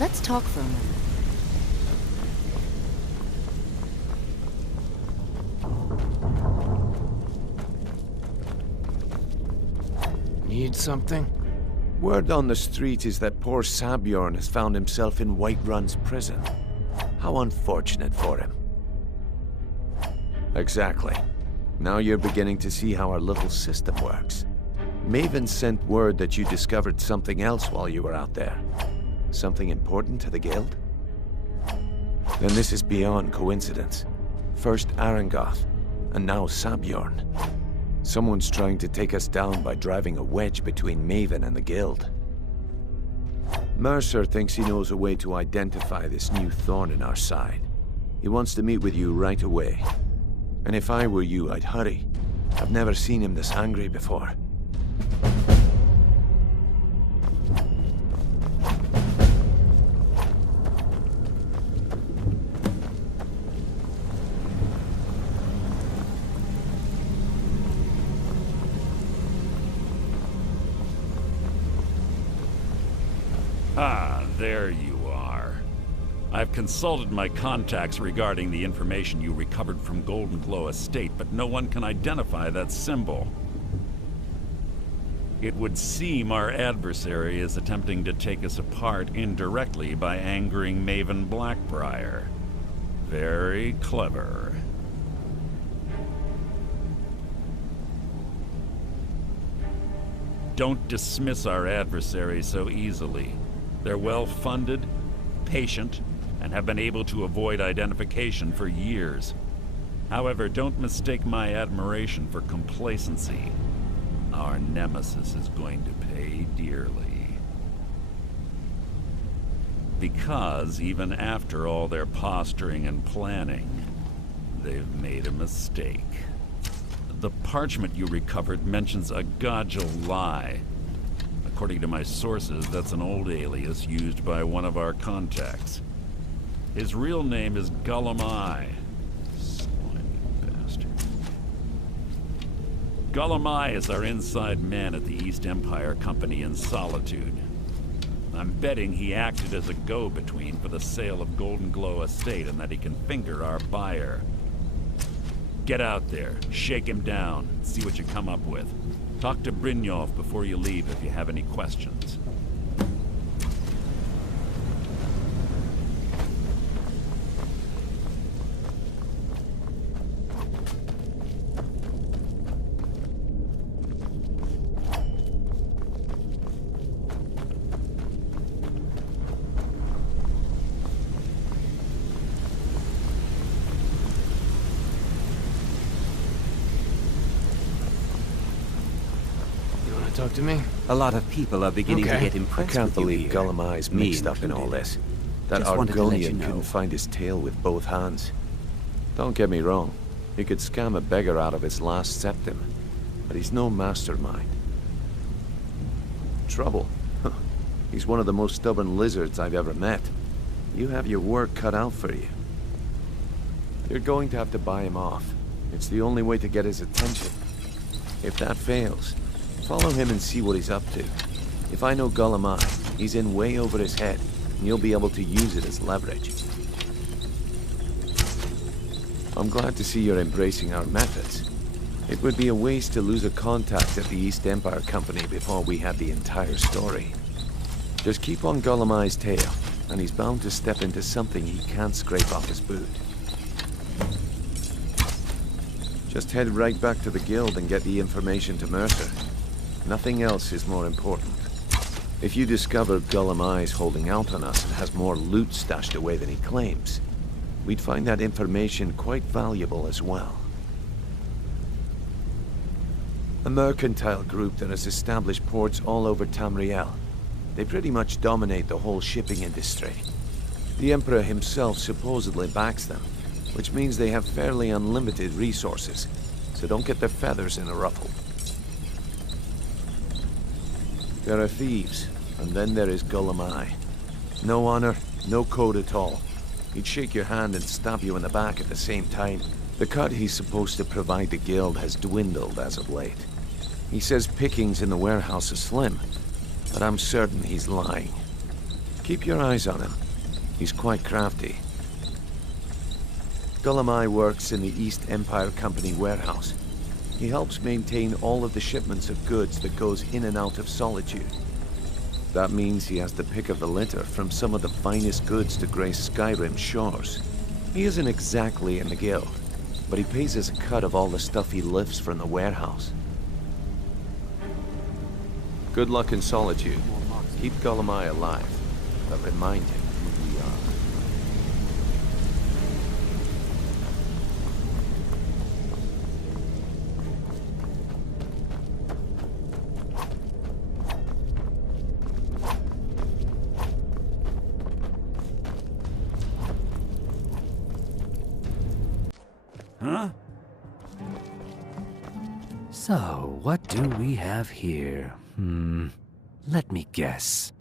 Let's talk for a moment. Need something? Word on the street is that poor Sabjorn has found himself in Whiterun's prison. How unfortunate for him. Exactly. Now you're beginning to see how our little system works. Maven sent word that you discovered something else while you were out there. Something important to the guild? Then this is beyond coincidence. First Arangoth, and now Sabjorn. Someone's trying to take us down by driving a wedge between Maven and the guild. Mercer thinks he knows a way to identify this new thorn in our side. He wants to meet with you right away. And if I were you, I'd hurry. I've never seen him this angry before. Ah, there you are. I've consulted my contacts regarding the information you recovered from Golden Glow Estate, but no one can identify that symbol. It would seem our adversary is attempting to take us apart indirectly by angering Maven Blackbriar. Very clever. Don't dismiss our adversary so easily. They're well-funded, patient, and have been able to avoid identification for years. However, don't mistake my admiration for complacency. Our nemesis is going to pay dearly. Because even after all their posturing and planning, they've made a mistake. The parchment you recovered mentions a Godjal lie. According to my sources, that's an old alias used by one of our contacts. His real name is Gullumai. Slimy bastard. Gullumai is our inside man at the East Empire Company in Solitude. I'm betting he acted as a go-between for the sale of Golden Glow Estate and that he can finger our buyer. Get out there, shake him down, see what you come up with. Talk to Brynjolf before you leave if you have any questions. Talk to me? A lot of people are beginning to get I impressed can't with you believe here. Gullumai's Me mixed up in all included. this. That Just wanted to let you Argonian know. couldn't find his tail with both hands. Don't get me wrong. He could scam a beggar out of his last septim. But he's no mastermind. Trouble? He's one of the most stubborn lizards I've ever met. You have your work cut out for you. You're going to have to buy him off. It's the only way to get his attention. If that fails, follow him and see what he's up to. If I know Gullumai, he's in way over his head, and you'll be able to use it as leverage. I'm glad to see you're embracing our methods. It would be a waste to lose a contact at the East Empire Company before we had the entire story. Just keep on Gullumai's tail, and he's bound to step into something he can't scrape off his boot. Just head right back to the guild and get the information to Mercer. Nothing else is more important. If you discover Gullumai's holding out on us and has more loot stashed away than he claims, we'd find that information quite valuable as well. A mercantile group that has established ports all over Tamriel. They pretty much dominate the whole shipping industry. The Emperor himself supposedly backs them, which means they have fairly unlimited resources, so don't get their feathers in a ruffle. There are thieves, and then there is Gullumai. No honor, no code at all. He'd shake your hand and stab you in the back at the same time. The cut he's supposed to provide the guild has dwindled as of late. He says pickings in the warehouse are slim, but I'm certain he's lying. Keep your eyes on him. He's quite crafty. Gulamai works in the East Empire Company warehouse. He helps maintain all of the shipments of goods that goes in and out of Solitude. That means he has the pick of the litter from some of the finest goods to grace Skyrim's shores. He isn't exactly in the guild, but he pays us a cut of all the stuff he lifts from the warehouse. Good luck in Solitude. Keep Gulamai alive, but remind him who we are. Huh? So, what do we have here? Let me guess.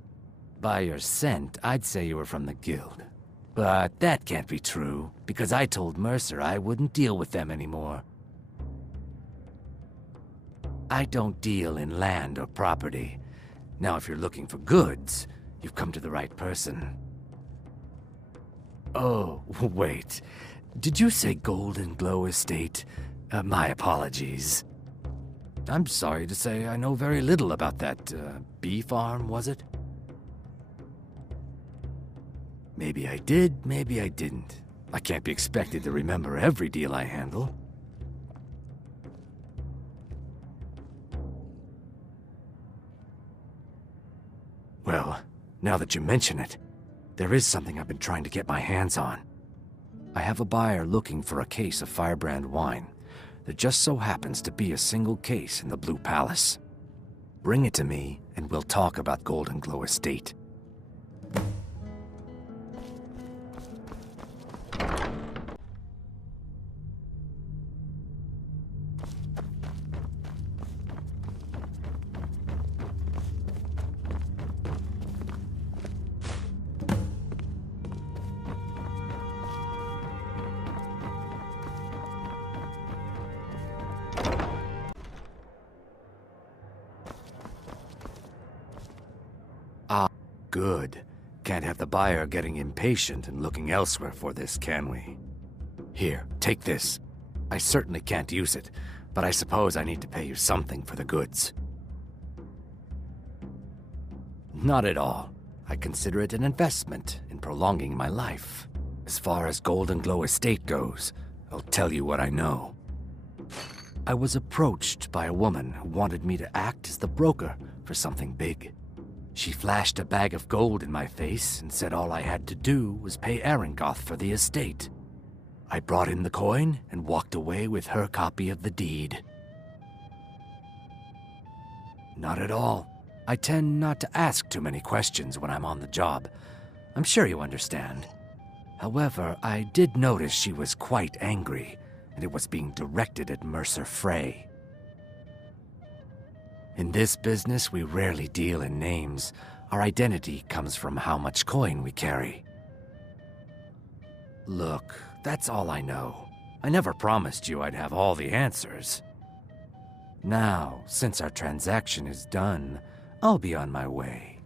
By your scent, I'd say you were from the guild. But that can't be true, because I told Mercer I wouldn't deal with them anymore. I don't deal in land or property. Now, if you're looking for goods, you've come to the right person. Oh, wait. Did you say Golden Glow Estate? My apologies. I'm sorry to say I know very little about that, bee farm, was it? Maybe I did, maybe I didn't. I can't be expected to remember every deal I handle. Well, now that you mention it, there is something I've been trying to get my hands on. I have a buyer looking for a case of Firebrand wine. There just so happens to be a single case in the Blue Palace. Bring it to me, and we'll talk about Golden Glow Estate. Good. Can't have the buyer getting impatient and looking elsewhere for this, can we? Here, take this. I certainly can't use it, but I suppose I need to pay you something for the goods. Not at all. I consider it an investment in prolonging my life. As far as Golden Glow Estate goes, I'll tell you what I know. I was approached by a woman who wanted me to act as the broker for something big. She flashed a bag of gold in my face and said all I had to do was pay Arangoth for the estate. I brought in the coin and walked away with her copy of the deed. Not at all. I tend not to ask too many questions when I'm on the job. I'm sure you understand. However, I did notice she was quite angry, and it was being directed at Mercer Frey. In this business, we rarely deal in names. Our identity comes from how much coin we carry. Look, that's all I know. I never promised you I'd have all the answers. Now, since our transaction is done, I'll be on my way.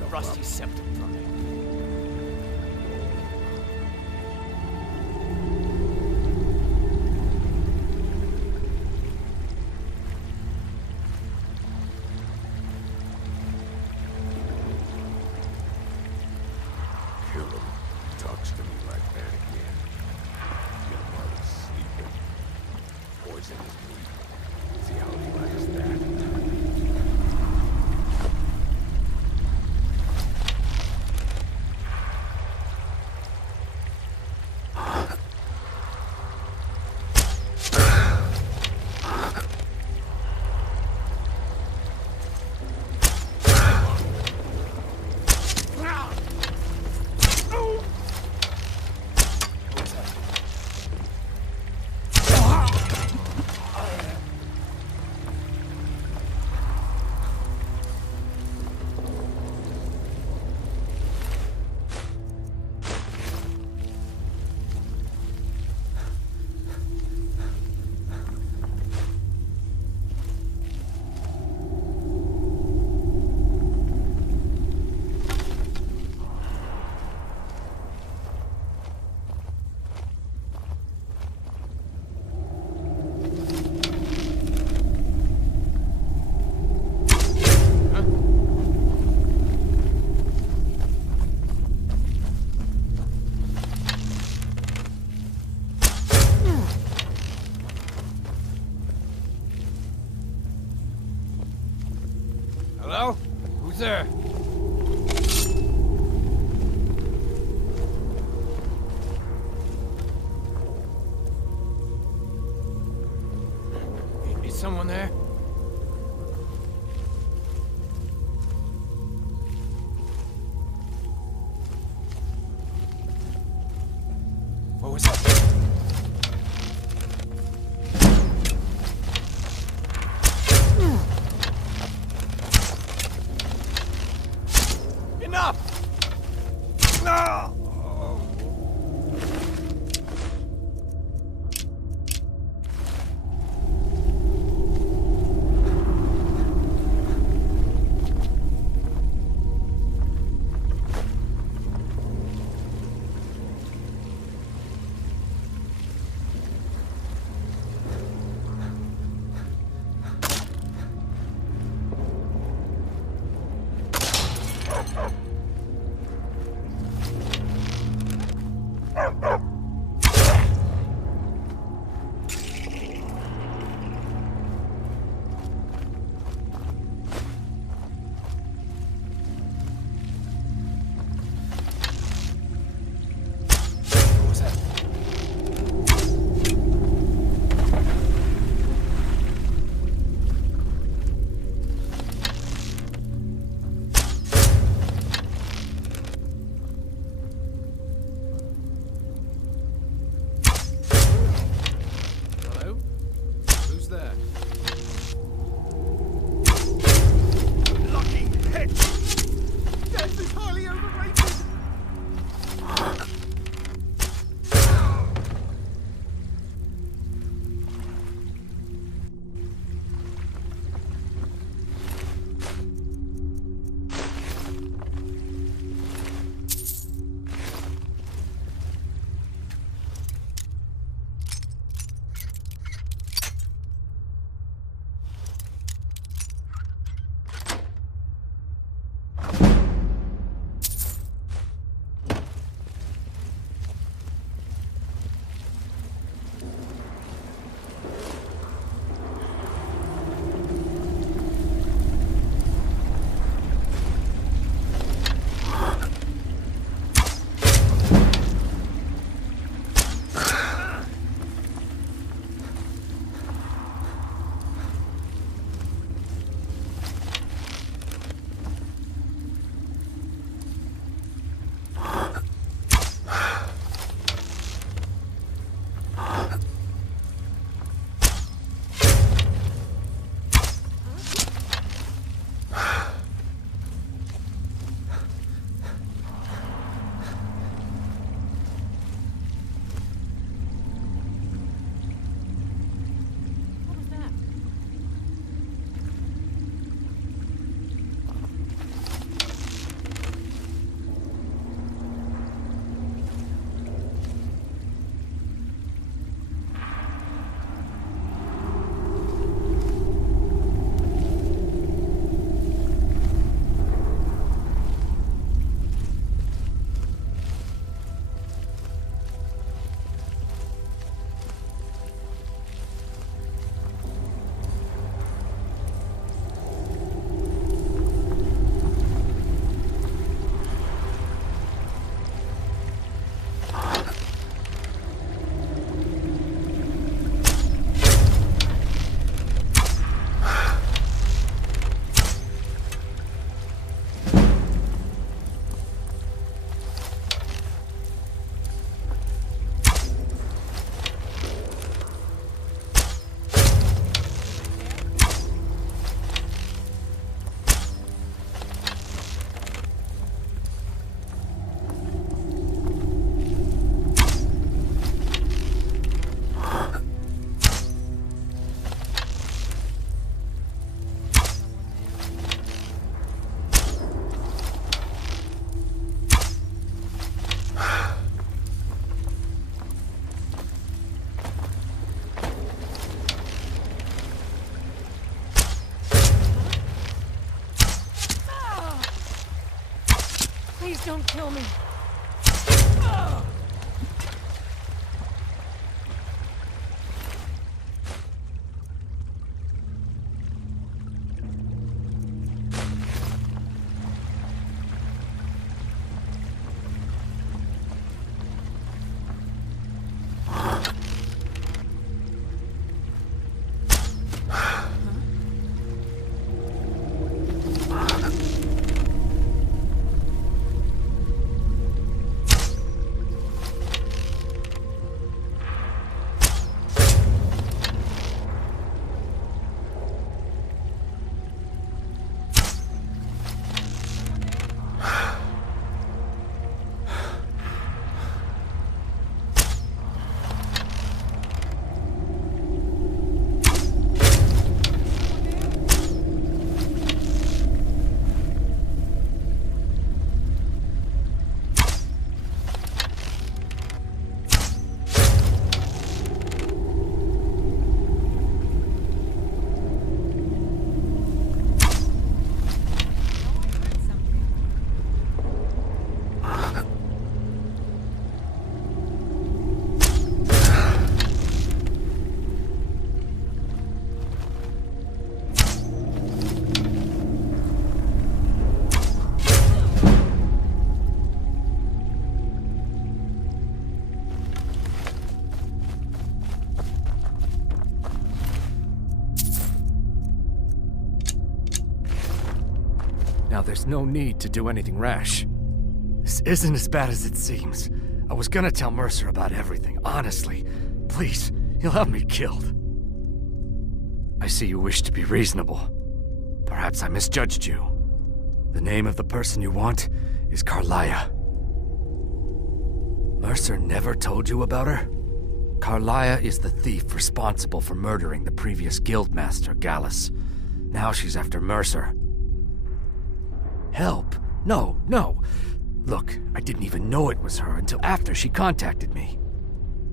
one rusty septum from it. Kill him. Talks to me like that again. Get him while he's sleeping. Poison his meat. See how he likes that. Hello? Who's there? Is someone there? What was that? Enough! No! Please don't kill me. Now, there's no need to do anything rash. This isn't as bad as it seems. I was gonna tell Mercer about everything, honestly. Please, he'll have me killed. I see you wish to be reasonable. Perhaps I misjudged you. The name of the person you want is Carlia. Mercer never told you about her? Carlia is the thief responsible for murdering the previous guildmaster, Gallus. Now she's after Mercer. Help? No, no. Look, I didn't even know it was her until after she contacted me.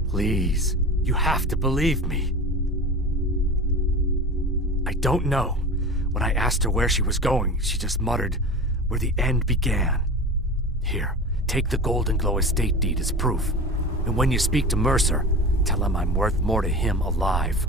Please, you have to believe me. I don't know. When I asked her where she was going, she just muttered, "Where the end began." Here, take the Golden Glow estate deed as proof. And when you speak to Mercer, tell him I'm worth more to him alive